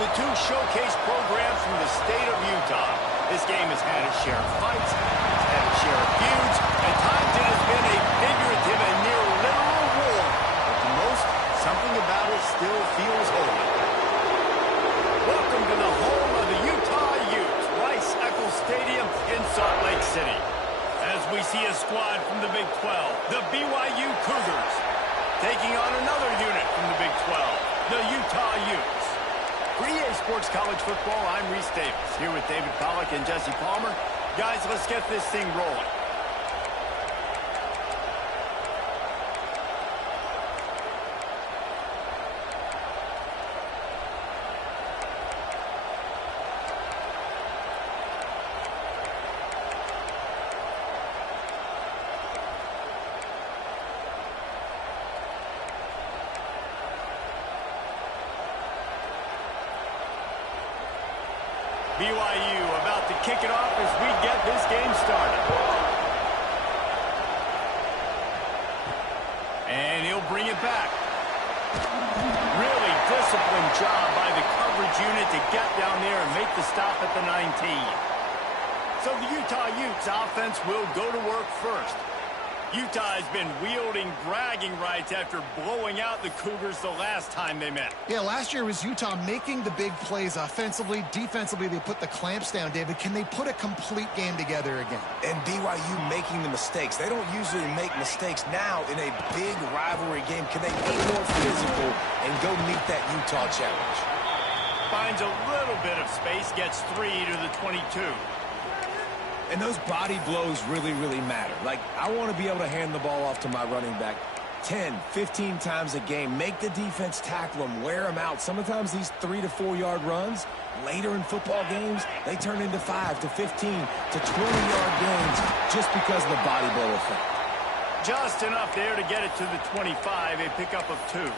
The two showcase programs from the state of Utah. This game has had its share of fights, it's had its share of feuds, at times it has been a figurative and near literal war. But to most, something about it still feels holy. Welcome to the home of the Utah Utes, Rice-Eccles Stadium in Salt Lake City. As we see a squad from the Big 12, the BYU Cougars, taking on another unit from the Big 12, the Utah Utes. For EA Sports College Football, I'm Reese Davis, here with David Pollack and Jesse Palmer. Guys, let's get this thing rolling. BYU about to kick it off as we get this game started. And he'll bring it back. Really disciplined job by the coverage unit to get down there and make the stop at the 19. So the Utah Utes offense will go to work first. Utah has been wielding bragging rights after blowing out the Cougars the last time they met. Yeah, last year was Utah making the big plays offensively. Defensively, they put the clamps down, David. Can they put a complete game together again? And BYU making the mistakes. They don't usually make mistakes. Now, in a big rivalry game, can they be more physical and go meet that Utah challenge? Finds a little bit of space, gets 3 to the 22. And those body blows really, really matter. Like, I want to be able to hand the ball off to my running back 10, 15 times a game. Make the defense tackle them, wear them out. Sometimes these 3 to 4 yard runs, later in football games, they turn into 5 to 15 to 20-yard gains just because of the body blow effect. Just enough there to get it to the 25, a pickup of 2.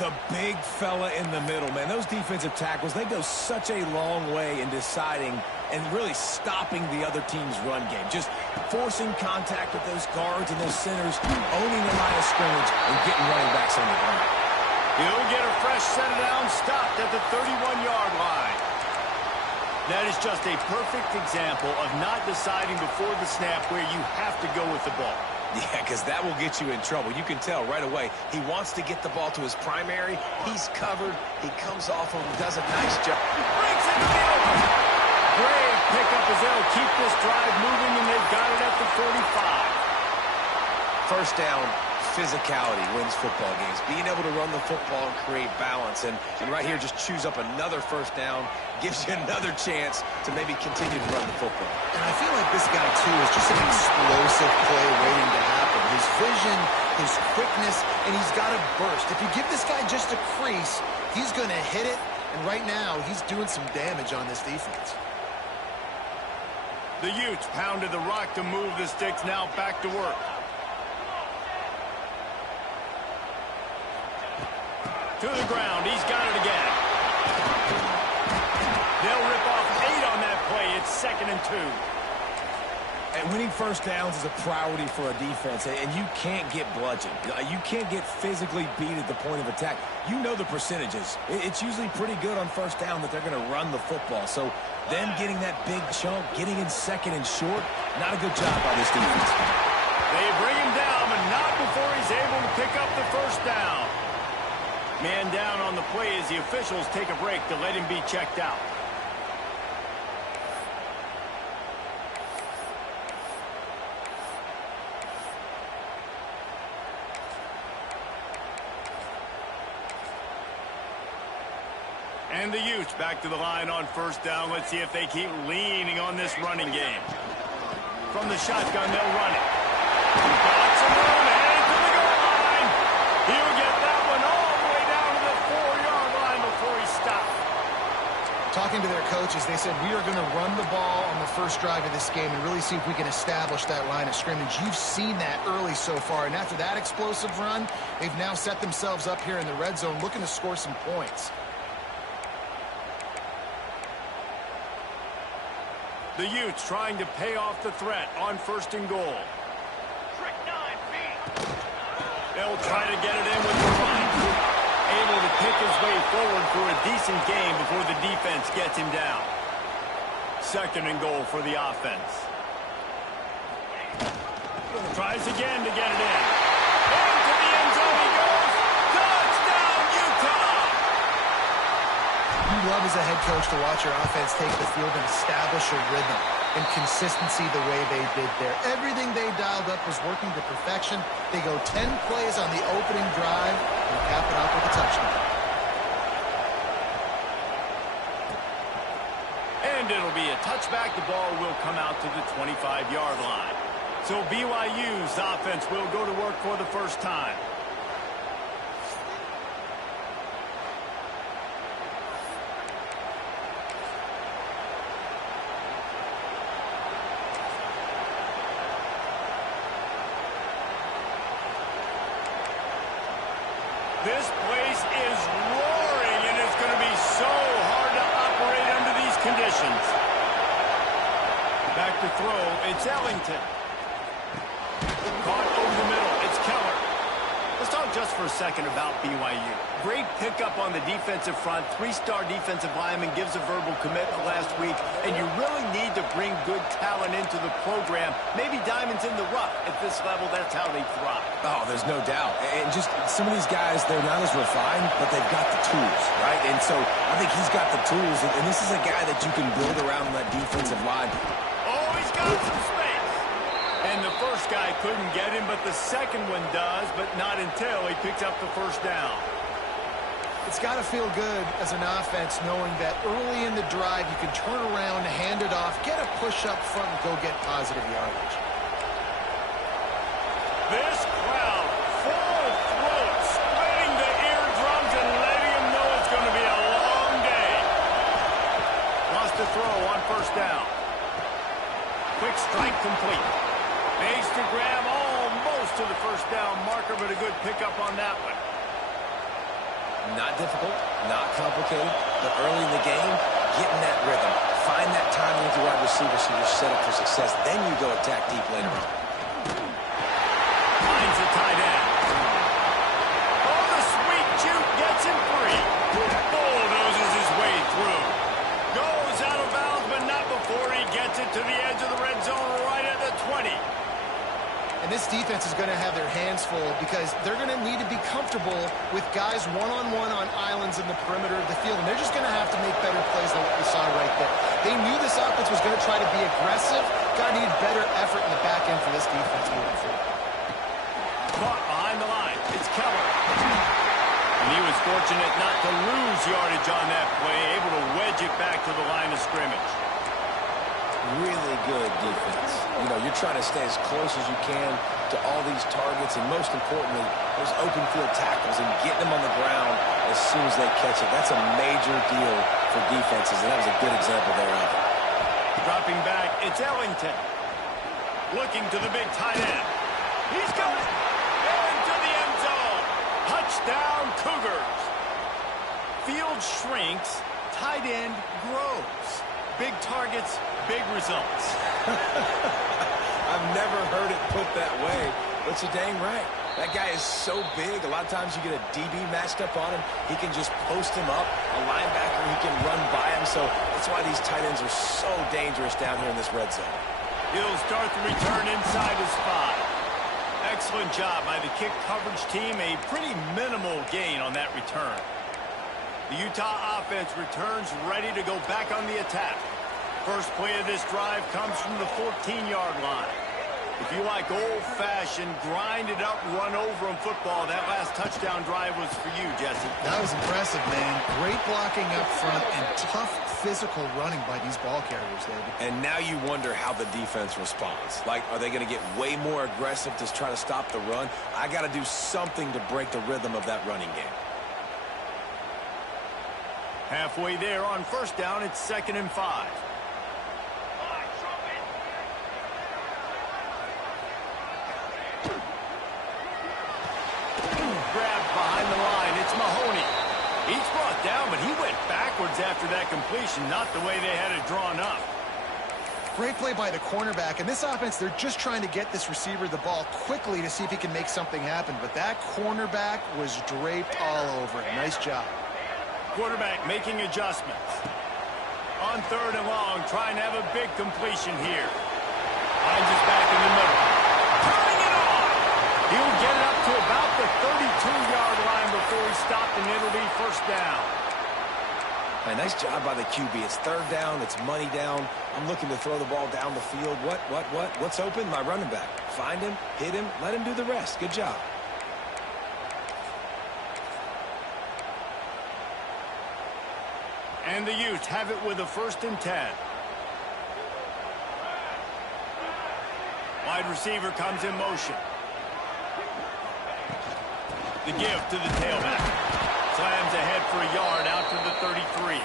The big fella in the middle, man. Those defensive tackles, they go such a long way in deciding and really stopping the other team's run game. Just forcing contact with those guards and those centers, owning the line of scrimmage, and getting running backs on the ground. He'll get a fresh set down, stopped at the 31-yard line. That is just a perfect example of not deciding before the snap where you have to go with the ball. Yeah, because that will get you in trouble. You can tell right away he wants to get the ball to his primary. He's covered. He comes off him, does a nice job. Breaks it field. Great pickup as they'll keep this drive moving, and they've got it at the 45. First down, physicality wins football games. Being able to run the football and create balance. And right here, just choose up another first down. Gives you another chance to maybe continue to run the football. And I feel like this guy, too, is just an explosive play waiting to happen. His vision, his quickness, and he's got a burst. If you give this guy just a crease, he's going to hit it. And right now, he's doing some damage on this defense. The Utes pounded the rock to move the sticks, now back to work. To the ground, he's got it again. They'll rip off 8 on that play. It's 2nd and 2. And winning first downs is a priority for a defense, and you can't get bludgeoned. You can't get physically beat at the point of attack. You know the percentages. It's usually pretty good on first down that they're going to run the football. So them getting that big chunk, getting in 2nd and short, not a good job by this defense. They bring him down, but not before he's able to pick up the first down. Man down on the play as the officials take a break to let him be checked out. And the Utes back to the line on first down. Let's see if they keep leaning on this running game. From the shotgun, they'll run it. Got some room, heading to the goal line. He'll get that one all the way down to the 4-yard line before he stops. Talking to their coaches, they said, we are going to run the ball on the first drive of this game and really see if we can establish that line of scrimmage. You've seen that early so far, and after that explosive run, they've now set themselves up here in the red zone looking to score some points. The Utes trying to pay off the threat on 1st and goal. They'll try to get it in with the run. Able to pick make his way forward for a decent game before the defense gets him down. 2nd and goal for the offense. Tries again to get it in. Into the end zone he goes. Touchdown, Utah! You love as a head coach to watch your offense take the field and establish a rhythm and consistency the way they did there. Everything they dialed up was working to perfection. They go 10 plays on the opening drive and cap it off with a touchdown. And it'll be a touchback. The ball will come out to the 25-yard line. So BYU's offense will go to work for the first time. This place is roaring, and it's going to be so hard to operate under these conditions. Back to throw, it's Ellington. Caught over the middle, it's Keller. Let's talk just for a second about BYU. Great pickup on the defensive front. 3-star defensive lineman gives a verbal commitment last week, and you really need to bring good talent into the program. Maybe diamonds in the rough. At this level, that's how they thrive. Oh, there's no doubt. And just some of these guys, they're not as refined, but they've got the tools, right? And so I think he's got the tools, and this is a guy that you can build around that defensive line. Oh, he's got some space. And the first guy couldn't get him, but the second one does, but not until he picks up the first down. It's got to feel good as an offense knowing that early in the drive you can turn around, hand it off, get a push up front, and go get positive yardage. This crowd, full throat, splitting the eardrums and letting them know it's going to be a long day. Lost the throw on first down. Quick strike complete. Makes the grab almost to the first down marker, but a good pickup on that one. Not difficult, not complicated, but early in the game, get in that rhythm. Find that timing with your wide receiver so you're set up for success. Then you go attack deep later on. Finds the tight end. Oh, the sweet juke gets him free. Bulldozes his way through. Goes out of bounds, but not before he gets it to the edge of the red zone right at the 20. And this defense is going to have their hands full because they're going to need to be comfortable with guys one-on-one on islands in the perimeter of the field. And they're just going to have to make better plays than what we saw right there. They knew this offense was going to try to be aggressive. Got to need better effort in the back end for this defense moving forward. Caught behind the line. It's Keller. And he was fortunate not to lose yardage on that play, able to wedge it back to the line of scrimmage. Really good defense. You know, you're trying to stay as close as you can to all these targets, and most importantly, those open field tackles and getting them on the ground as soon as they catch it. That's a major deal for defenses, and that was a good example there of it. Dropping back, it's Ellington. Looking to the big tight end. He's got it. Into the end zone. Touchdown, Cougars. Field shrinks, tight end grows. Big targets, big results. I've never heard it put that way, but you're dang right. That guy is so big, a lot of times you get a DB matched up on him. He can just post him up. A linebacker, he can run by him. So that's why these tight ends are so dangerous down here in this red zone. He'll start the return inside his 5. Excellent job by the kick coverage team. A pretty minimal gain on that return. The Utah offense returns ready to go back on the attack. First play of this drive comes from the 14-yard line. If you like old-fashioned, grind-it-up, run-over-'em football, that last touchdown drive was for you, Jesse. That was impressive, man. Great blocking up front and tough physical running by these ball carriers, David. And now you wonder how the defense responds. Like, are they going to get way more aggressive to try to stop the run? I got to do something to break the rhythm of that running game. Halfway there on first down, it's 2nd and 5. Grabbed behind the line, it's Mahoney. He's brought down, but he went backwards after that completion, not the way they had it drawn up. Great play by the cornerback. And this offense, they're just trying to get this receiver the ball quickly to see if he can make something happen. But that cornerback was draped all over it. Nice job. Quarterback making adjustments. On 3rd and long, trying to have a big completion here. Finds his back in the middle. Turning it on! He'll get it up to about the 32-yard line before he stopped, and it'll be first down. A nice job by the QB. It's 3rd down. It's money down. I'm looking to throw the ball down the field. What's open? My running back. Find him, hit him, let him do the rest. Good job. And the Utes have it with a 1st and 10. Wide receiver comes in motion. The give to the tailback. Slams ahead for a yard out to the 33.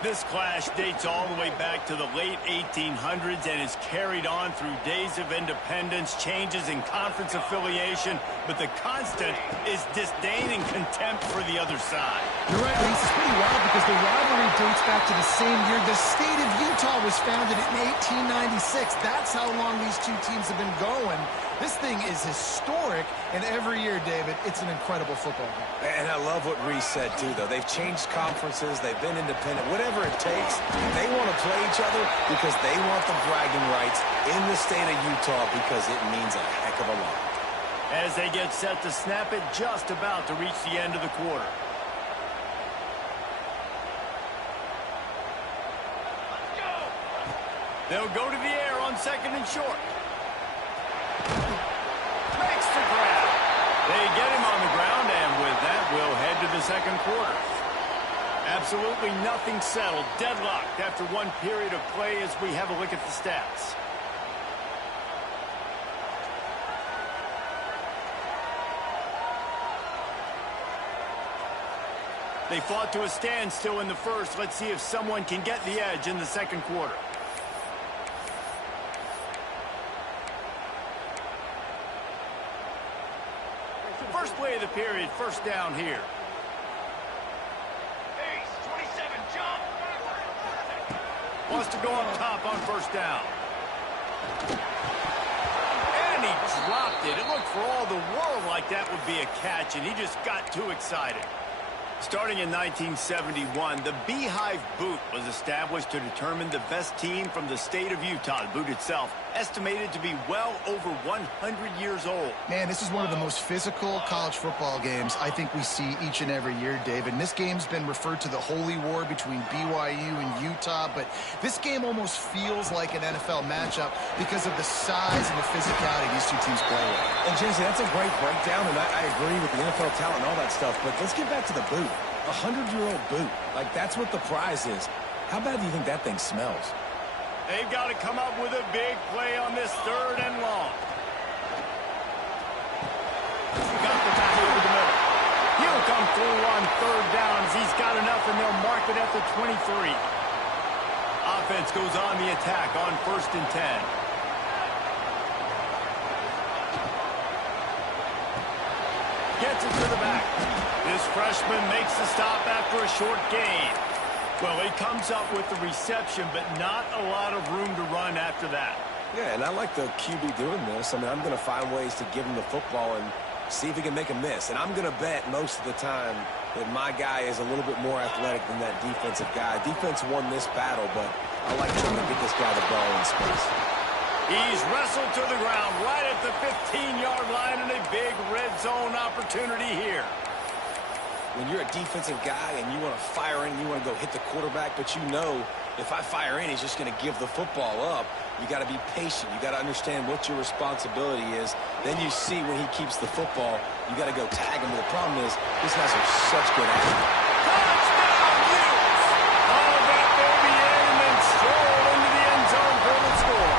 This clash dates all the way back to the late 1800s and is carried on through days of independence, changes in conference affiliation, but the constant is disdain and contempt for the other side. You're right, Reese. It's pretty wild because the rivalry dates back to the same year the state of Utah was founded in 1896. That's how long these two teams have been going. This thing is historic, and every year, David, it's an incredible football game. And I love what Reese said, too, though. They've changed conferences. They've been independent. Whatever it takes, they want to play each other because they want the bragging rights in the state of Utah because it means a heck of a lot. As they get set to snap it, just about to reach the end of the quarter. They'll go to the air on 2nd and short. Makes the grab. They get him on the ground, and with that, we'll head to the 2nd quarter. Absolutely nothing settled. Deadlocked after one period of play as we have a look at the stats. They fought to a standstill in the 1st. Let's see if someone can get the edge in the 2nd quarter. First play of the period, 1st down here. Ace, 27, jump. Wants to go up top on 1st down. And he dropped it. It looked for all the world like that would be a catch, and he just got too excited. Starting in 1971, the Beehive Boot was established to determine the best team from the state of Utah. The boot itself, estimated to be well over 100 years old. Man, this is one of the most physical college football games I think we see each and every year, David. And this game's been referred to the Holy War between BYU and Utah, but this game almost feels like an NFL matchup because of the size and the physicality these two teams play with. And, Jesse, that's a great breakdown, and I agree with the NFL talent and all that stuff, but let's get back to the boot. A 100-year-old boot. Like, that's what the prize is. How bad do you think that thing smells? They've got to come up with a big play on this 3rd and long. Got the back over the middle. He'll come through on 3rd down as he's got enough, and they'll mark it at the 23. Offense goes on the attack on 1st and 10. Gets it to the back. This freshman makes the stop after a short gain. Well, he comes up with the reception, but not a lot of room to run after that. Yeah, and I like the QB doing this. I mean, I'm going to find ways to give him the football and see if he can make a miss. And I'm going to bet most of the time that my guy is a little bit more athletic than that defensive guy. Defense won this battle, but I like trying to get this guy the ball in space. He's wrestled to the ground right at the 15-yard line, and a big red zone opportunity here. When you're a defensive guy and you want to fire in, you want to go hit the quarterback, but you know if I fire in, he's just going to give the football up. You got to be patient. You got to understand what your responsibility is. Then you see when he keeps the football, you got to go tag him. But the problem is, these guys are such good athletes. Touchdown, Utes! Oh, that baby in and then strolled into the end zone for the score.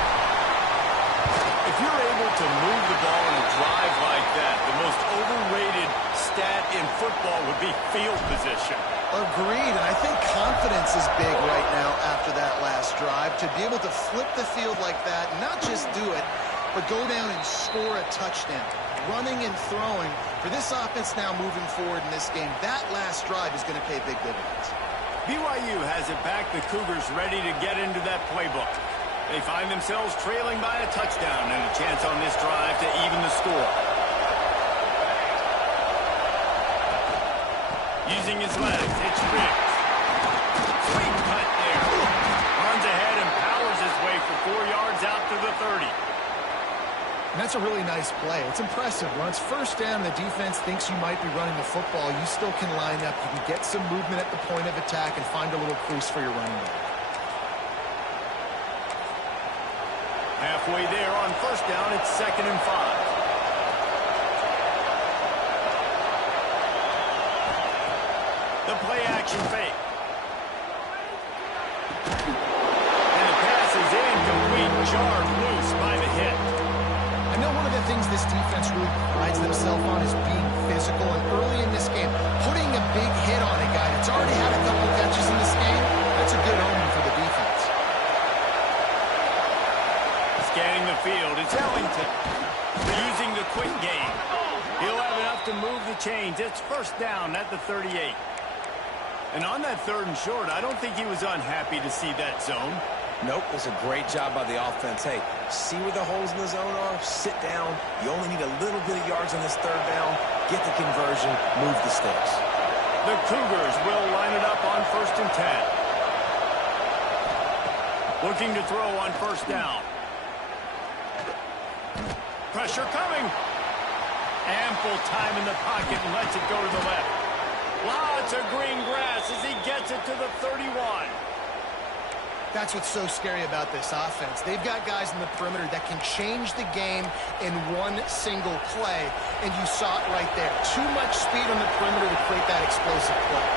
If you're able to move the ball in a drive like that, the most overrated stat in football would be field position. Agreed, and I think confidence is big right now after that last drive. To be able to flip the field like that, not just do it, but go down and score a touchdown. Running and throwing, for this offense now moving forward in this game, that last drive is going to pay big dividends. BYU has it back. The Cougars ready to get into that playbook. They find themselves trailing by a touchdown and a chance on this drive to even the score. Using his legs, it's Riggs. Sweet cut there. Runs ahead and powers his way for 4 yards out to the 30. And that's a really nice play. It's impressive. Once first down, the defense thinks you might be running the football. You still can line up. You can get some movement at the point of attack and find a little crease for your running back. Halfway there on first down, it's 2nd and 5. The play action fake. And the pass is incomplete, jarred loose by the hit. I know one of the things this defense really prides themselves on is being physical, and early in this game, putting a big hit on a guy that's already had a couple catches in this game, that's a good omen for the defense. Scanning the field, it's Ellington. Using the quick game. He'll have enough to move the chains. It's first down at the 38. And on that 3rd and short, I don't think he was unhappy to see that zone. Nope, it's a great job by the offense. Hey, see where the holes in the zone are? Sit down. You only need a little bit of yards on this 3rd down. Get the conversion, move the sticks. The Cougars will line it up on 1st and 10. Looking to throw on first down. Pressure coming. Ample time in the pocket and lets it go to the left. Lots of green grass as he gets it to the 31. That's what's so scary about this offense. They've got guys in the perimeter that can change the game in one single play, and you saw it right there. Too much speed on the perimeter to create that explosive play.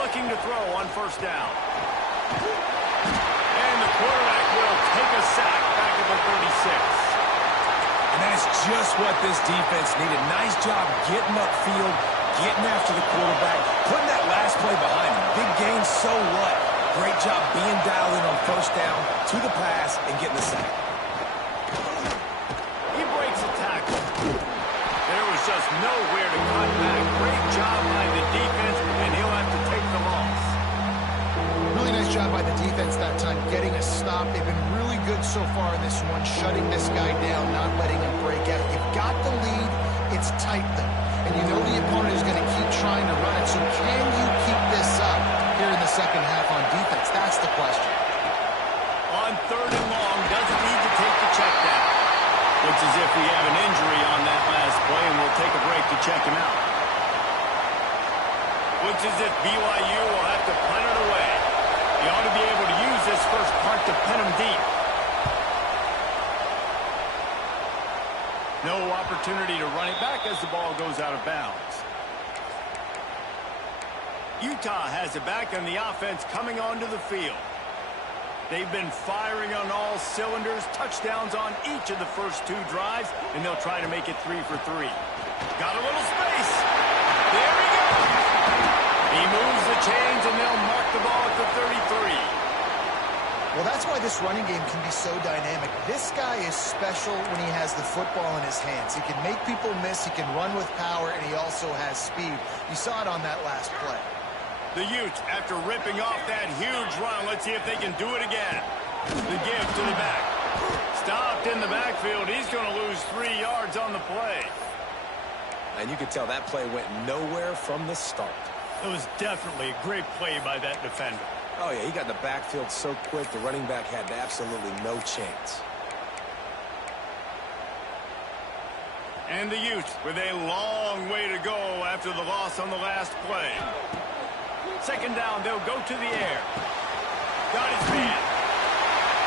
Looking to throw on first down. And the quarterback will take a sack back at the 36. And that's just what this defense needed. Nice job getting upfield, getting after the quarterback, putting that last play behind him. Big gain, so what? Great job being dialed in on first down, to the pass, and getting the sack. He breaks a tackle. There was just nowhere to cut back. Great job by the defense, and he'll have to take the loss. Really nice job by the defense that time, getting a stop. They've been really good so far in this one, shutting this guy down, not letting him break out. You've got the lead. It's tight, though. And you know the opponent is going to keep trying to run it. So can you keep this up here in the second half on defense? That's the question. On 3rd and long, doesn't need to take the check down. Looks as if we have an injury on that last play, and we'll take a break to check him out. Looks as if BYU will have to punt it away. He ought to be able to use this first punt to pin him deep. No opportunity to run it back as the ball goes out of bounds. Utah has it back on the offense coming onto the field. They've been firing on all cylinders, touchdowns on each of the first 2 drives, and they'll try to make it 3 for 3. Got a little space. There he goes. He moves the chains, and they'll mark the ball at the 33. Well, that's why this running game can be so dynamic. This guy is special when he has the football in his hands. He can make people miss, he can run with power, and he also has speed. You saw it on that last play. The Utes, after ripping off that huge run, let's see if they can do it again. The give to the back. Stopped in the backfield. He's going to lose 3 yards on the play. And you could tell that play went nowhere from the start. It was definitely a great play by that defender. Oh, yeah, he got in the backfield so quick, the running back had absolutely no chance. And the Utes with a long way to go after the loss on the last play. 2nd down, they'll go to the air. Got his man.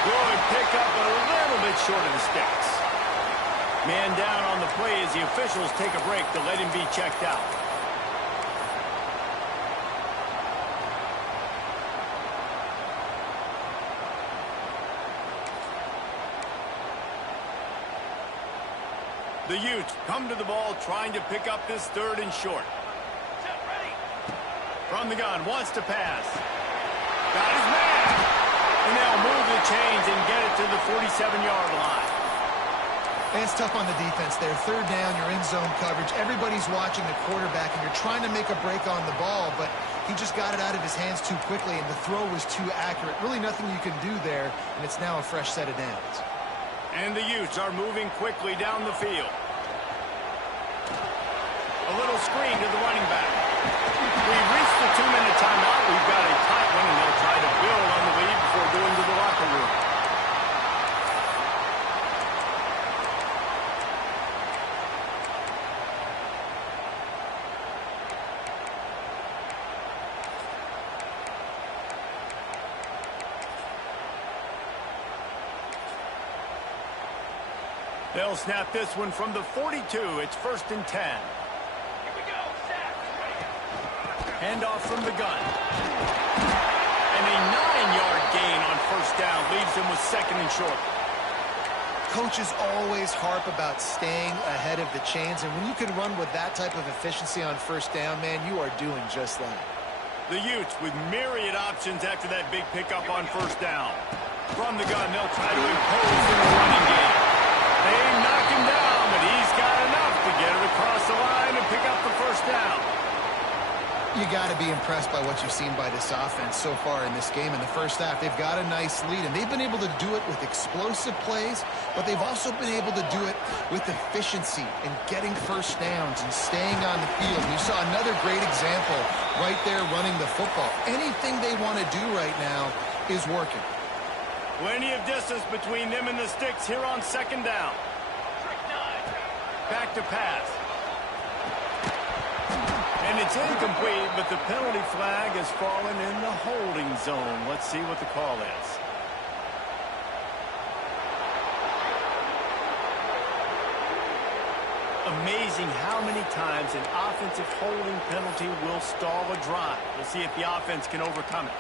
Good pick up a little bit short of the sticks. Man down on the play as the officials take a break to let him be checked out. The Utes come to the ball trying to pick up this 3rd and short. From the gun, wants to pass. Got his man. And they'll move the chains and get it to the 47-yard line. And it's tough on the defense there. 3rd down, you're in zone coverage. Everybody's watching the quarterback, and you're trying to make a break on the ball, but he just got it out of his hands too quickly, and the throw was too accurate. Really nothing you can do there, and it's now a fresh set of downs. And the Utes are moving quickly down the field. A little screen to the running back. We've reached the 2-minute timeout. We've got a tight one, and they'll try to build on the lead before going to the locker room. They'll snap this one from the 42. It's 1st and 10. Here we go. Handoff from the gun. And a 9-yard gain on 1st down leaves them with 2nd and short. Coaches always harp about staying ahead of the chains, and when you can run with that type of efficiency on 1st down, man, you are doing just that. The Utes with myriad options after that big pickup on 1st down. From the gun, they'll try to impose in the running game. They knock him down, but he's got enough to get it across the line and pick up the 1st down. You got to be impressed by what you've seen by this offense so far in this game. In the first half, they've got a nice lead, and they've been able to do it with explosive plays, but they've also been able to do it with efficiency and getting 1st downs and staying on the field. You saw another great example right there running the football. Anything they want to do right now is working. Plenty of distance between them and the sticks here on 2nd down. Back to pass. And it's incomplete, but the penalty flag has fallen in the holding zone. Let's see what the call is. Amazing how many times an offensive holding penalty will stall a drive. We'll see if the offense can overcome it.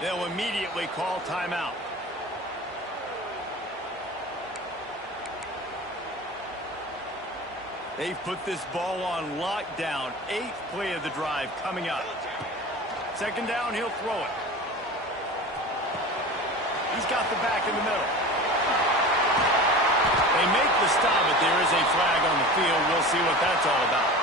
They'll immediately call timeout. They've put this ball on lockdown. 8th play of the drive coming up. 2nd down, he'll throw it. He's got the back in the middle. They make the stop, but there is a flag on the field. We'll see what that's all about.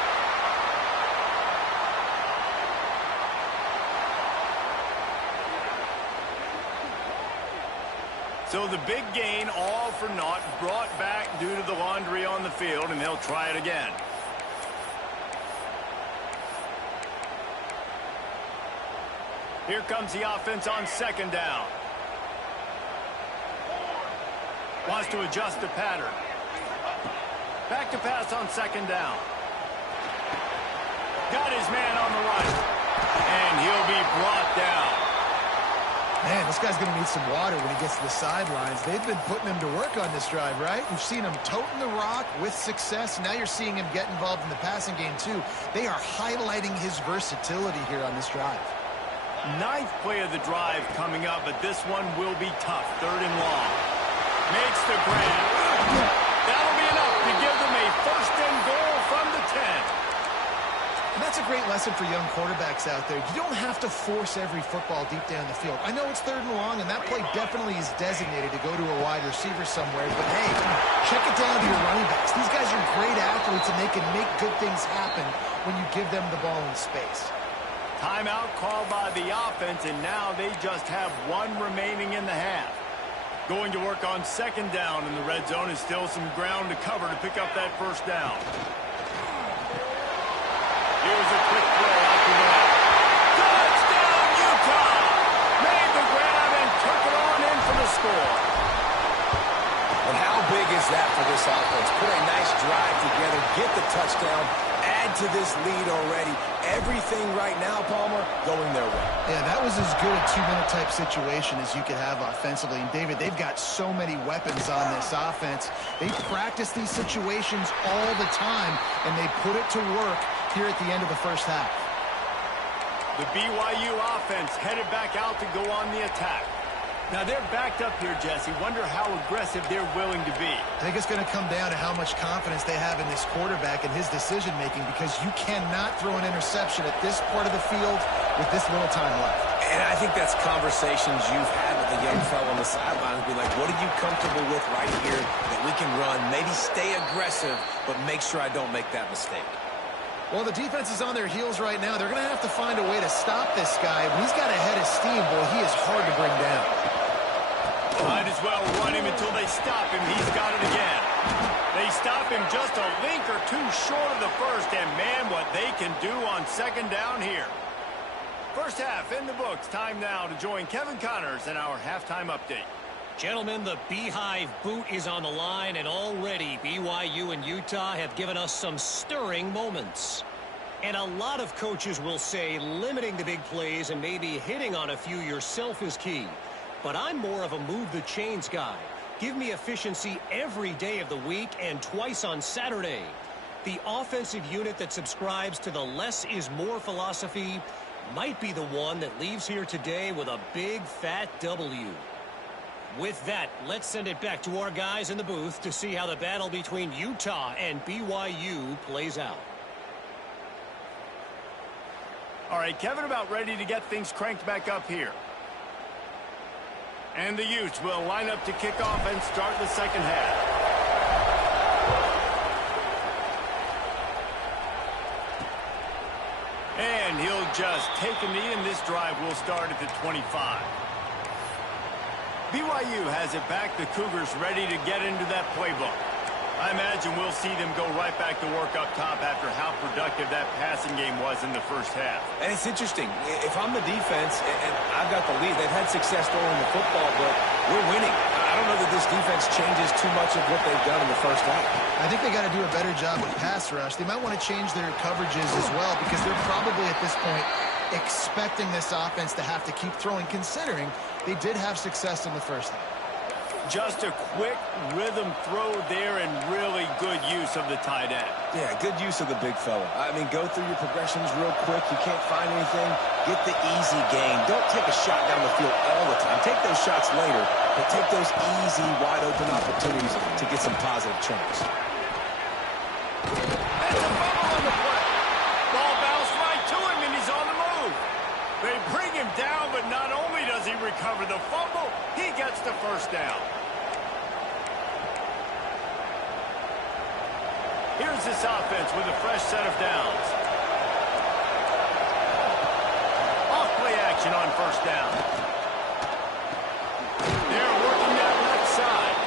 So the big gain, all for naught, brought back due to the laundry on the field, and they'll try it again. Here comes the offense on 2nd down. Wants to adjust the pattern. Back to pass on 2nd down. Got his man on the run. And he'll be brought down. Man, this guy's going to need some water when he gets to the sidelines. They've been putting him to work on this drive, right? You've seen him toting the rock with success. Now you're seeing him get involved in the passing game, too. They are highlighting his versatility here on this drive. 9th play of the drive coming up, but this one will be tough. 3rd and long. Makes the grab. That'll be enough to give them a 1st and goal from the 10. And that's a great lesson for young quarterbacks out there. You don't have to force every football deep down the field. I know it's 3rd and long, and that play definitely is designated to go to a wide receiver somewhere. But, hey, check it down to your running backs. These guys are great athletes, and they can make good things happen when you give them the ball in space. Timeout called by the offense, and now they just have 1 remaining in the half. Going to work on 2nd down, and the red zone is still some ground to cover to pick up that 1st down. Here's a quick throw out to the left. Touchdown, Utah! Made the grab and took it on in for the score. But how big is that for this offense? Put a nice drive together, get the touchdown, add to this lead already. Everything right now, Palmer, going their way. Yeah, that was as good a 2-minute type situation as you could have offensively. And, David, they've got so many weapons on this offense. They practice these situations all the time, and they put it to work here at the end of the first half. The BYU offense headed back out to go on the attack. Now they're backed up here, Jesse. Wonder how aggressive they're willing to be. I think it's going to come down to how much confidence they have in this quarterback and his decision-making, because you cannot throw an interception at this part of the field with this little time left. And I think that's conversations you've had with a young fellow on the sidelines. Be like, what are you comfortable with right here that we can run? Maybe stay aggressive, but make sure I don't make that mistake. Well, the defense is on their heels right now. They're going to have to find a way to stop this guy. When he's got a head of steam, boy, he is hard to bring down. Might as well run him until they stop him. He's got it again. They stop him just a link or two short of the first, and man, what they can do on second down here. First half in the books. Time now to join Kevin Connors in our halftime update. Gentlemen, the Beehive boot is on the line, and already BYU and Utah have given us some stirring moments. And a lot of coaches will say limiting the big plays and maybe hitting on a few yourself is key. But I'm more of a move the chains guy. Give me efficiency every day of the week and twice on Saturday. The offensive unit that subscribes to the less is more philosophy might be the one that leaves here today with a big fat W. With that, let's send it back to our guys in the booth to see how the battle between Utah and BYU plays out. All right, Kevin, about ready to get things cranked back up here. And the Utes will line up to kick off and start the second half. And he'll just take a knee, and this drive will start at the 25. BYU has it back. The Cougars ready to get into that playbook. I imagine we'll see them go right back to work up top after how productive that passing game was in the first half. And it's interesting. If I'm the defense and I've got the lead, they've had success throwing the football, but we're winning. I don't know that this defense changes too much of what they've done in the first half. I think they got to do a better job with pass rush. They might want to change their coverages as well because they're probably at this point expecting this offense to have to keep throwing, considering they did have success in the first half. Just a quick rhythm throw there and really good use of the tight end. Yeah, good use of the big fella. I mean, go through your progressions real quick. You can't find anything. Get the easy gain. Don't take a shot down the field all the time. Take those shots later, but take those easy, wide-open opportunities to get some positive chunks. That's a fumble on the play. Ball bounced right to him, and he's on the move. They bring him down, but not only does he recover the fumble, he gets the first down. Here's this offense with a fresh set of downs. Off-play action on first down. They're working that left side.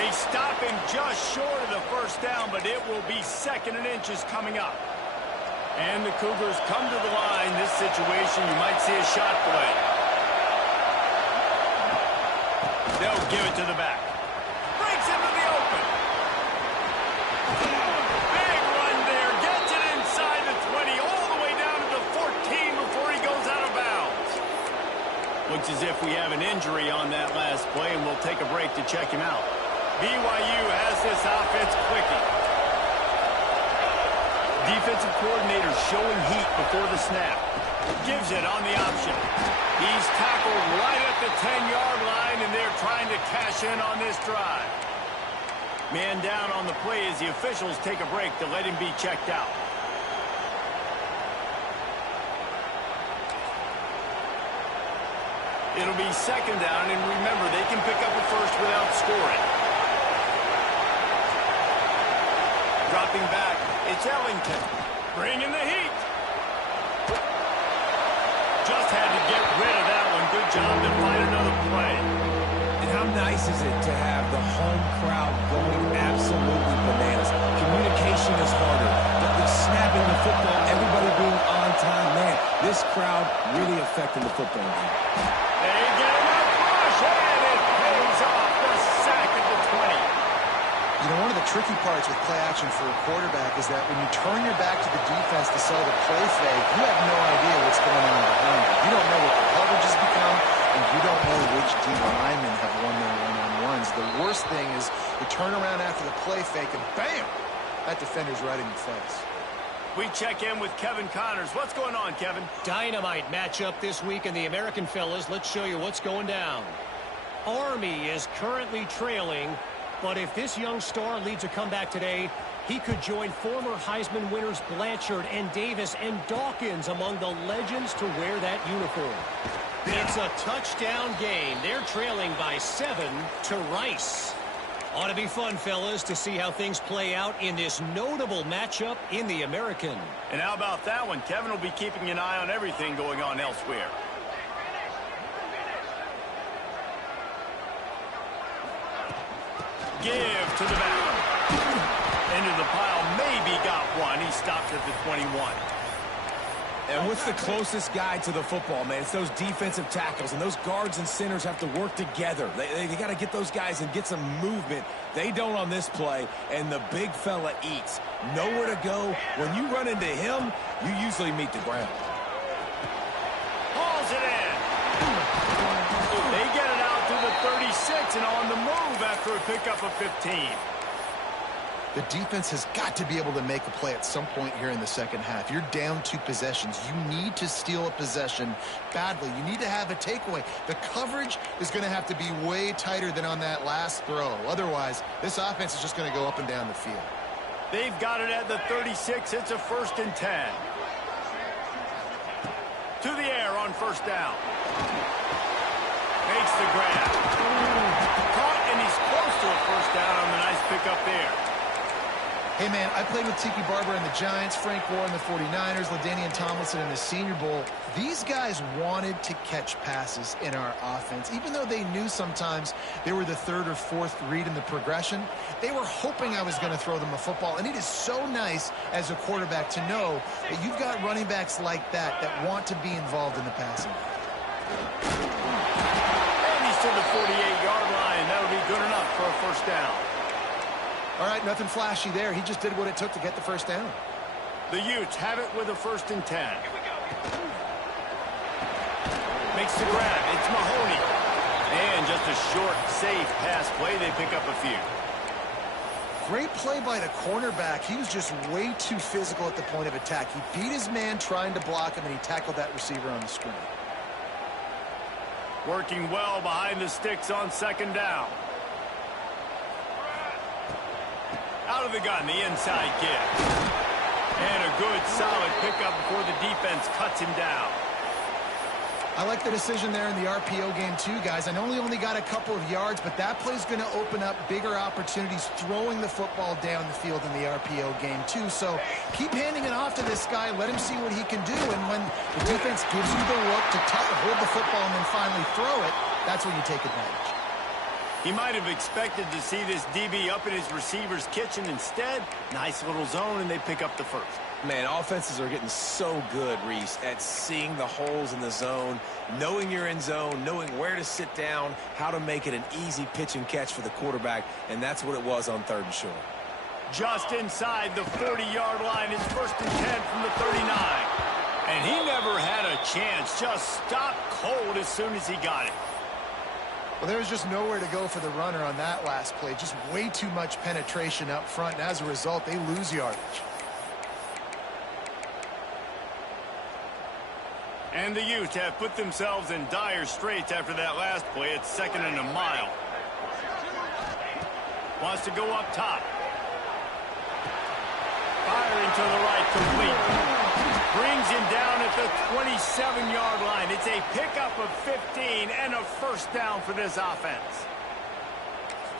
They stop him just short of the first down, but it will be second and inches coming up. And the Cougars come to the line. This situation, you might see a shot play. They'll give it to the back. Breaks into the open. Big run there. Gets it inside the 20, all the way down to the 14 before he goes out of bounds. Looks as if we have an injury on that last play, and we'll take a break to check him out. BYU has this offense clicking. Defensive coordinator showing heat before the snap. Gives it on the option. He's tackled right at the 10-yard line, and they're trying to cash in on this drive. Man down on the play as the officials take a break to let him be checked out. It'll be second down, and remember, they can pick up a first without scoring. Dropping back, it's Ellington. Bringing the heat. Just had to get rid of that one. Good job to find another play. And how nice is it to have the home crowd going absolutely bananas? Communication is harder. The snapping the football, everybody being on time. Man, this crowd really affecting the football game. They get him a push, and it pays off. The sack at the 20. You know, one of the tricky parts with play action for a quarterback is that when you turn your back to the defense to sell the play fake, you have no idea what's going on behind you. You don't know what the coverage has become, and you don't know which D linemen have won their one-on-ones. The worst thing is you turn around after the play fake, and bam! That defender's right in your face. We check in with Kevin Connors. What's going on, Kevin? Dynamite matchup this week in the American fellas. Let's show you what's going down. Army is currently trailing, but if this young star leads a comeback today, he could join former Heisman winners Blanchard and Davis and Dawkins among the legends to wear that uniform. It's a touchdown game. They're trailing by 7 to Rice. Ought to be fun, fellas, to see how things play out in this notable matchup in the American. And how about that one? Kevin will be keeping an eye on everything going on elsewhere. Give to the back. Into the pile. Maybe got one. He stopped at the 21. And what's the closest guy to the football, man? It's those defensive tackles, and those guards and centers have to work together. They got to get those guys and get some movement. They don't on this play, and the big fella eats. Nowhere to go. When you run into him, you usually meet the ground. Hauls it in. They get it out to the 36 and on the move after a pickup of 15. The defense has got to be able to make a play at some point here in the second half. You're down 2 possessions. You need to steal a possession badly. You need to have a takeaway. The coverage is going to have to be way tighter than on that last throw. Otherwise, this offense is just going to go up and down the field. They've got it at the 36. It's a 1st and 10. To the air on 1st down. Makes the grab. Caught, and he's close to a 1st down on the nice pickup there. Hey, man, I played with Tiki Barber and the Giants, Frank Gore and the 49ers, LaDainian Tomlinson in the Senior Bowl. These guys wanted to catch passes in our offense. Even though they knew sometimes they were the 3rd or 4th read in the progression, they were hoping I was going to throw them a football. And it is so nice as a quarterback to know that you've got running backs like that that want to be involved in the passing. And he's to the 48-yard line. That'll be good enough for a 1st down. All right, nothing flashy there. He just did what it took to get the 1st down. The Utes have it with a 1st and 10. Makes the grab. It's Mahoney. And just a short, safe pass play. They pick up a few. Great play by the cornerback. He was just way too physical at the point of attack. He beat his man trying to block him, and he tackled that receiver on the screen. Working well behind the sticks on 2nd down. Out of the gun, the inside kick. And a good, solid pickup before the defense cuts him down. I like the decision there in the RPO game too, guys. I know he only got a couple of yards, but that play's going to open up bigger opportunities throwing the football down the field in the RPO game too. So keep handing it off to this guy. Let him see what he can do. And when the defense gives you the look to hold the football and then finally throw it, that's when you take advantage. He might have expected to see this DB up in his receiver's kitchen. Instead, nice little zone, and they pick up the 1st. Man, offenses are getting so good, Reese, at seeing the holes in the zone, knowing you're in zone, knowing where to sit down, how to make it an easy pitch and catch for the quarterback, and that's what it was on 3rd and short. Just inside the 40-yard line, it's 1st and 10 from the 39. And he never had a chance, just stopped cold as soon as he got it. Well, there was just nowhere to go for the runner on that last play. Just way too much penetration up front, and as a result, they lose yardage. And the Utes have put themselves in dire straits after that last play. It's 2nd and a mile. Wants to go up top. Firing to the right, complete. Brings him down at the 27-yard line. It's a pickup of 15 and a 1st down for this offense.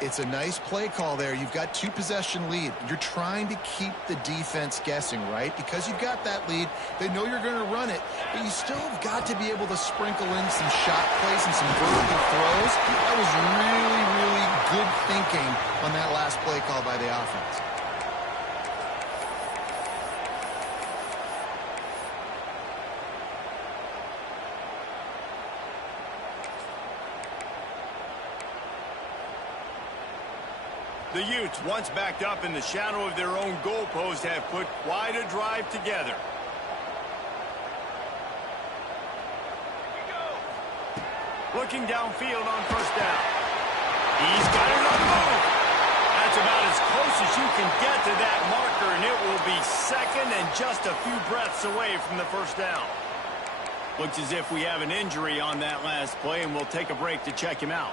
It's a nice play call there. You've got 2 possession lead. You're trying to keep the defense guessing, right? Because you've got that lead, they know you're going to run it, but you still have got to be able to sprinkle in some shot plays and some vertical throws. That was really, really good thinking on that last play call by the offense. The Utes, once backed up in the shadow of their own goalpost, have put quite a drive together. Looking downfield on 1st down. He's got it on the move. That's about as close as you can get to that marker, and it will be 2nd and just a few breaths away from the 1st down. Looks as if we have an injury on that last play, and we'll take a break to check him out.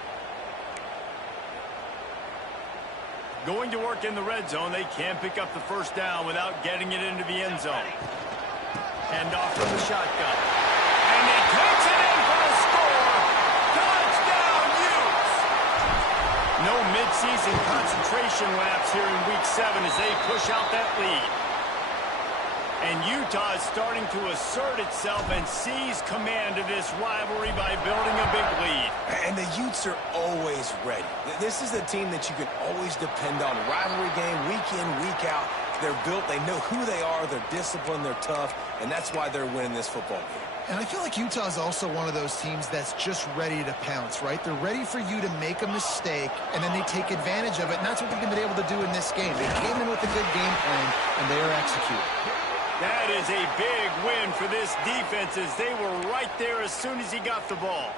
Going to work in the red zone, they can't pick up the 1st down without getting it into the end zone. Hand off from the shotgun. And he takes it in for a score. Touchdown, Utes! No preseason concentration laps here in Week 7 as they push out that lead. And Utah is starting to assert itself and seize command of this rivalry by building a big lead. And the Utes are always ready. This is a team that you can always depend on. Rivalry game, week in, week out. They're built, they know who they are, they're disciplined, they're tough, and that's why they're winning this football game. And I feel like Utah is also one of those teams that's just ready to pounce, right? They're ready for you to make a mistake, and then they take advantage of it, and that's what they've been able to do in this game. They came in with a good game plan, and they are executing. That is a big win for this defense as they were right there as soon as he got the ball.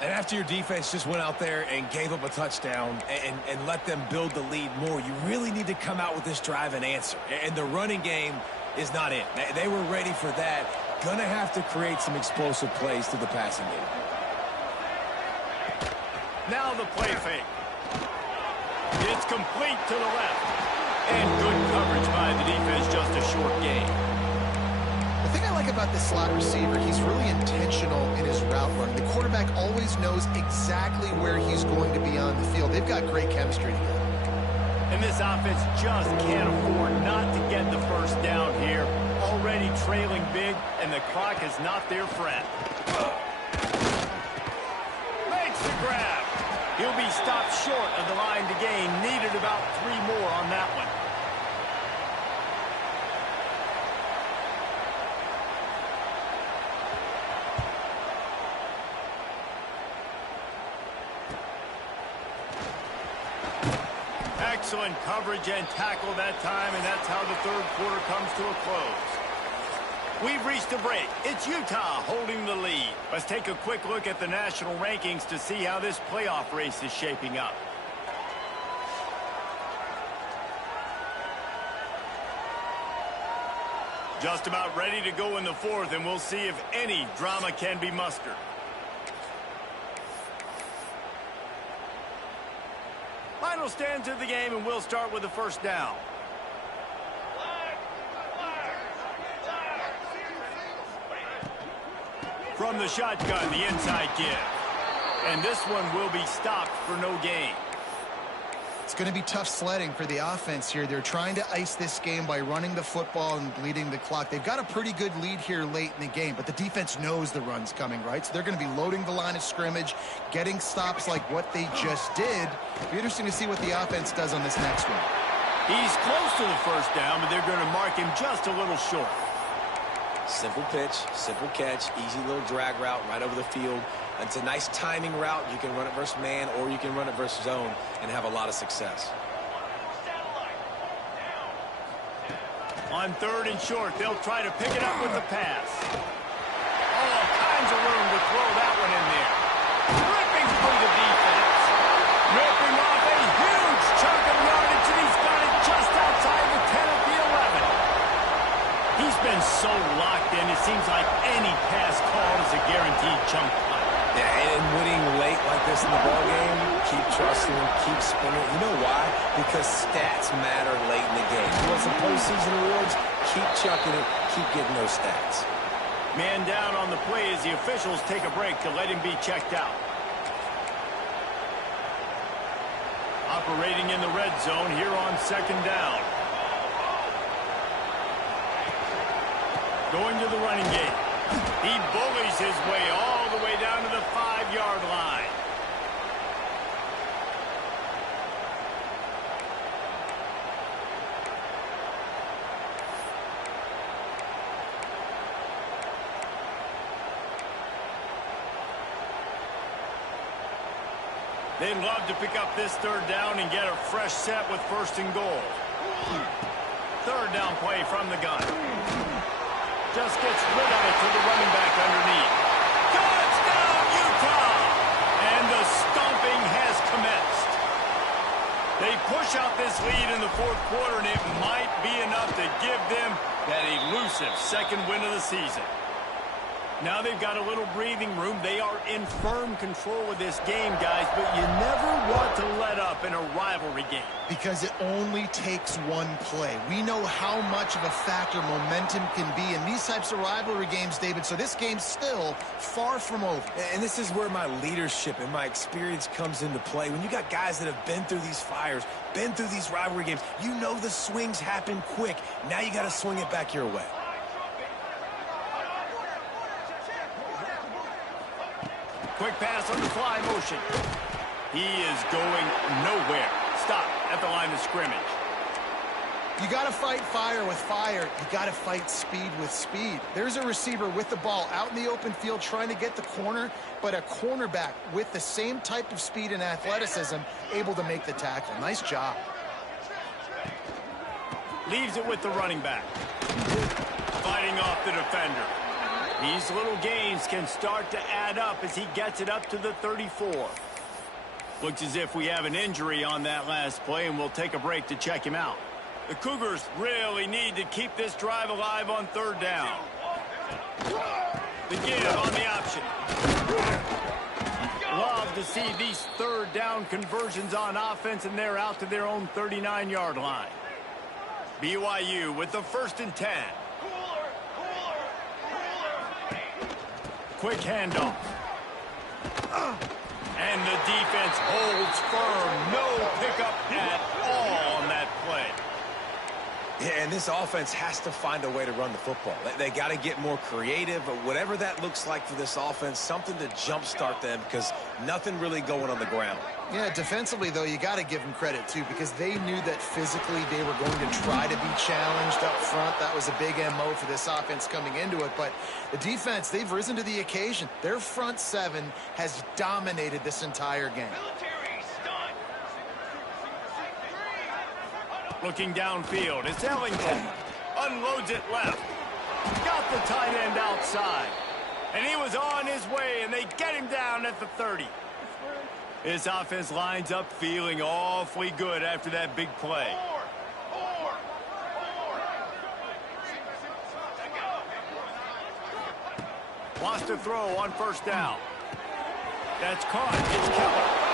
And after your defense just went out there and gave up a touchdown and let them build the lead more, you really need to come out with this drive and answer. And the running game is not it. They were ready for that. Gonna have to create some explosive plays through the passing game. Now the play fake. It's complete to the left. And good coverage by the defense, just a short gain. The thing I like about this slot receiver, he's really intentional in his route run. The quarterback always knows exactly where he's going to be on the field. They've got great chemistry together. And this offense just can't afford not to get the first down here. Already trailing big, and the clock is not their friend. Makes the grab. He'll be stopped short of the line to gain. Needed about 3 more on that one. Excellent coverage and tackle that time, and that's how the third quarter comes to a close. We've reached a break. It's Utah holding the lead. Let's take a quick look at the national rankings to see how this playoff race is shaping up. Just about ready to go in the fourth, and we'll see if any drama can be mustered. Final stands of the game, and we'll start with the first down. From the shotgun, the inside give. And this one will be stopped for no gain. It's going to be tough sledding for the offense here. They're trying to ice this game by running the football and bleeding the clock. They've got a pretty good lead here late in the game, but the defense knows the run's coming, right? So they're going to be loading the line of scrimmage, getting stops like what they just did. It'll be interesting to see what the offense does on this next one. He's close to the first down, but they're going to mark him just a little short. Simple pitch, simple catch, easy little drag route right over the field. It's a nice timing route. You can run it versus man, or you can run it versus zone and have a lot of success. On third and short, they'll try to pick it up with the pass. All kinds of room to throw that one in there. Ripping through the defense. Ripping off a huge chunk of yardage, and he's got it just outside the 10 of the 11. He's been so locked in, it seems like any pass called is a guaranteed chunk play. Yeah, and winning late like this in the ballgame, keep trusting him, keep spinning. You know why? Because stats matter late in the game. You want some postseason awards? Keep chucking it, keep getting those stats. Man down on the play as the officials take a break to let him be checked out. Operating in the red zone here on second down. Going to the running game. He bullies his way all the way down to the 5-yard line. They'd love to pick up this third down and get a fresh set with first and goal. Third down play from the gun. Just gets rid of it to the running back underneath. Touchdown, Utah! And the stomping has commenced. They push out this lead in the fourth quarter, and it might be enough to give them that elusive second win of the season. Now they've got a little breathing room. They are in firm control of this game, guys, but you never want to let up in a rivalry game. Because it only takes one play. We know how much of a factor momentum can be in these types of rivalry games, David, so this game's still far from over. And this is where my leadership and my experience comes into play. When you got guys that have been through these fires, been through these rivalry games, you know the swings happen quick. Now you got to swing it back your way. Quick pass on the fly motion. He is going nowhere. Stop at the line of scrimmage. You got to fight fire with fire. You got to fight speed with speed. There's a receiver with the ball out in the open field trying to get the corner, but a cornerback with the same type of speed and athleticism able to make the tackle. Nice job. Leaves it with the running back. Fighting off the defender. These little gains can start to add up as he gets it up to the 34. Looks as if we have an injury on that last play, and we'll take a break to check him out. The Cougars really need to keep this drive alive on third down. The give on the option. Love to see these third down conversions on offense, and they're out to their own 39-yard line. BYU with the 1st and 10. Quick handoff. And the defense holds firm. No pickup at all on that play. Yeah, and this offense has to find a way to run the football. They got to get more creative, but whatever that looks like for this offense, something to jumpstart them because nothing really going on the ground. Yeah, defensively, though, you got to give them credit, too, because they knew that physically they were going to try to be challenged up front. That was a big MO for this offense coming into it. But the defense, they've risen to the occasion. Their front seven has dominated this entire game. Looking downfield, it's Ellington. Unloads it left. Got the tight end outside. And he was on his way, and they get him down at the 30. This offense lines up feeling awfully good after that big play. Wants to throw on 1st down. That's caught. It's Keller.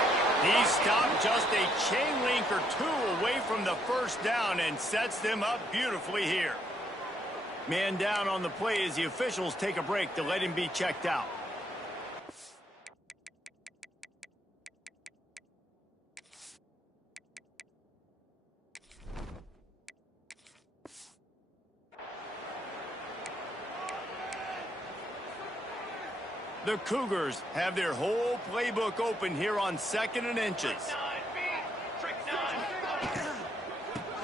He stopped just a chain link or two away from the 1st down and sets them up beautifully here. Man down on the play as the officials take a break to let him be checked out. The Cougars have their whole playbook open here on 2nd and inches.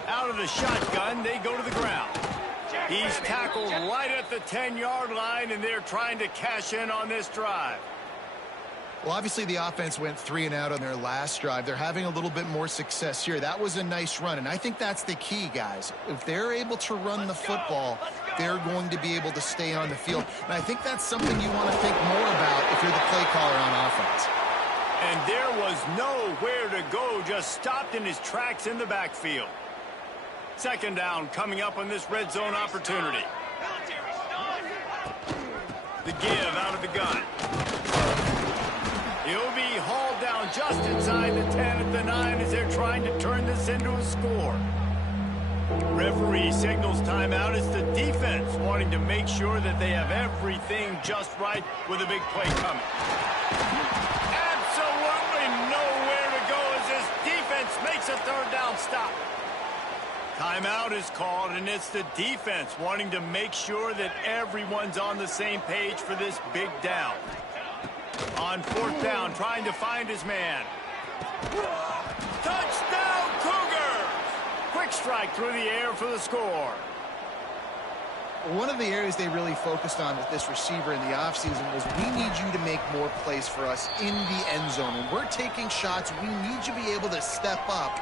Out of the shotgun, they go to the ground. He's tackled right at the 10-yard line, and they're trying to cash in on this drive. Well, obviously the offense went 3 and out on their last drive. They're having a little bit more success here. That was a nice run, and I think that's the key, guys. If they're able to run the football, they're going to be able to stay on the field. And I think that's something you want to think more about if you're the play caller on offense. And there was nowhere to go, just stopped in his tracks in the backfield. 2nd down coming up on this red zone opportunity. The give out of the gun. He'll be hauled down just inside the 10 at the 9 as they're trying to turn this into a score. Referee signals timeout. It's the defense wanting to make sure that they have everything just right with a big play coming. Absolutely nowhere to go as this defense makes a 3rd down stop. Timeout is called, and it's the defense wanting to make sure that everyone's on the same page for this big down. On 4th down, trying to find his man. Touchdown, Cougars! Quick strike through the air for the score. One of the areas they really focused on with this receiver in the offseason was we need you to make more plays for us in the end zone. When we're taking shots, we need you to be able to step up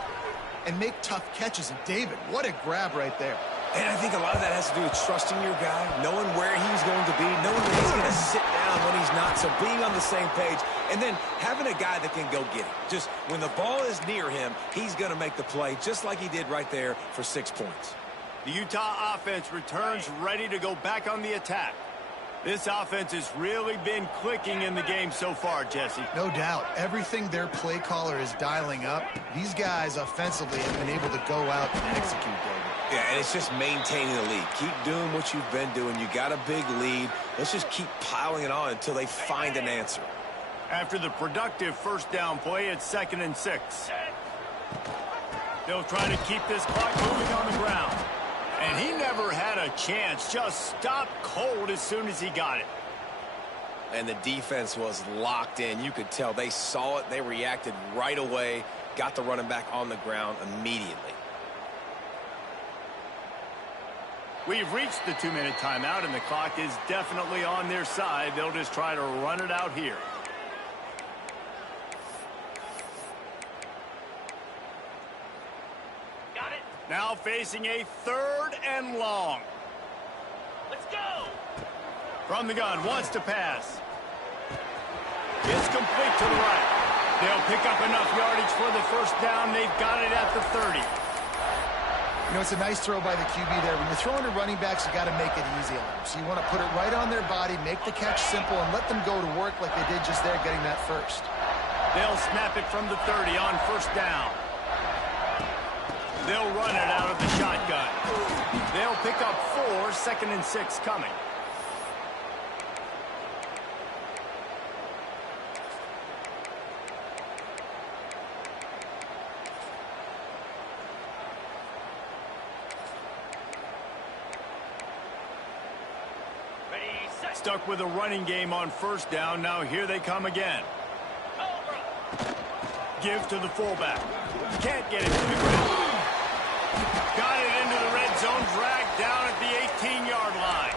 and make tough catches. And David, what a grab right there. And I think a lot of that has to do with trusting your guy, knowing where he's going to be, knowing when he's going to sit down, when he's not, so being on the same page, and then having a guy that can go get it. Just when the ball is near him, he's going to make the play, just like he did right there for 6 points. The Utah offense returns ready to go back on the attack. This offense has really been clicking in the game so far, Jesse. No doubt. Everything their play caller is dialing up, these guys offensively have been able to go out and execute, David. Yeah, and it's just maintaining the lead. Keep doing what you've been doing. You got a big lead. Let's just keep piling it on until they find an answer. After the productive first down play, it's 2nd and 6. They'll try to keep this clock moving on the ground. And he never had a chance. Just stopped cold as soon as he got it. And the defense was locked in. You could tell they saw it. They reacted right away. Got the running back on the ground immediately. We've reached the 2-minute timeout, and the clock is definitely on their side. They'll just try to run it out here. Got it. Now facing a 3rd and long. Let's go. From the gun, wants to pass. It's complete to the right. They'll pick up enough yardage for the first down. They've got it at the 30. You know, it's a nice throw by the QB there. When you're throwing to running backs, you got to make it easy on them. So you want to put it right on their body, make the catch simple, and let them go to work like they did just there, getting that first. They'll snap it from the 30 on first down. They'll run it out of the shotgun. They'll pick up 4, 2nd and 6 coming. Stuck with a running game on first down. Now here they come again. Give to the fullback. Can't get it to the ground. Got it into the red zone. Dragged down at the 18-yard line.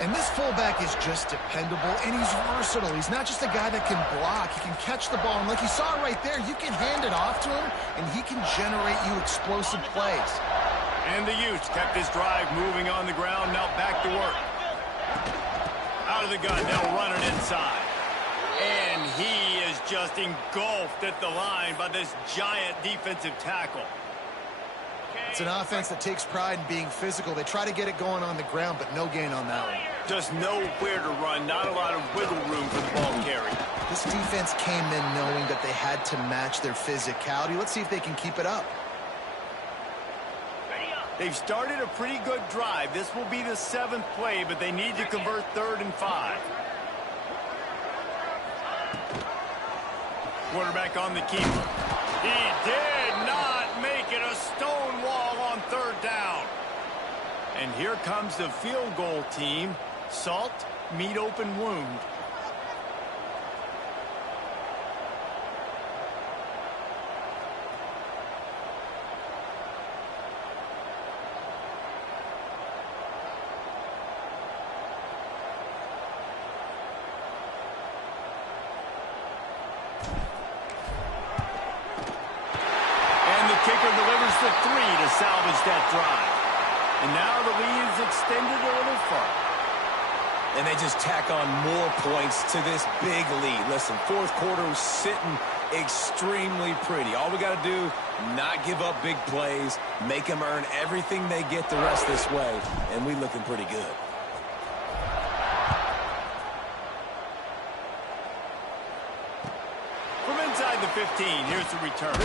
And this fullback is just dependable, and he's versatile. He's not just a guy that can block. He can catch the ball. And like you saw right there, you can hand it off to him, and he can generate you explosive plays. And the Utes kept this drive moving on the ground. Now back to work. Out of the gun, they'll run it inside. And he is just engulfed at the line by this giant defensive tackle. It's an offense that takes pride in being physical. They try to get it going on the ground, but no gain on that one. Just nowhere to run, not a lot of wiggle room for the ball carry. This defense came in knowing that they had to match their physicality. Let's see if they can keep it up. They've started a pretty good drive. This will be the 7th play, but they need to convert 3rd and 5. Quarterback on the keeper. He did not make it a stone wall on 3rd down. And here comes the field goal team. Salt, meet open wound. Kicker delivers the 3 to salvage that drive. And now the lead is extended a little further. And they just tack on more points to this big lead. Listen, 4th quarter was sitting extremely pretty. All we got to do, not give up big plays, make them earn everything they get the rest this way, and we looking pretty good. From inside the 15, here's the return.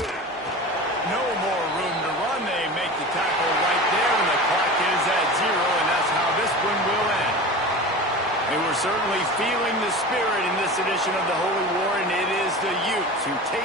No more room to run. They make the tackle right there, and the clock is at 0, and that's how this one will end. And we're certainly feeling the spirit in this edition of the Holy War, and it is the Utes who take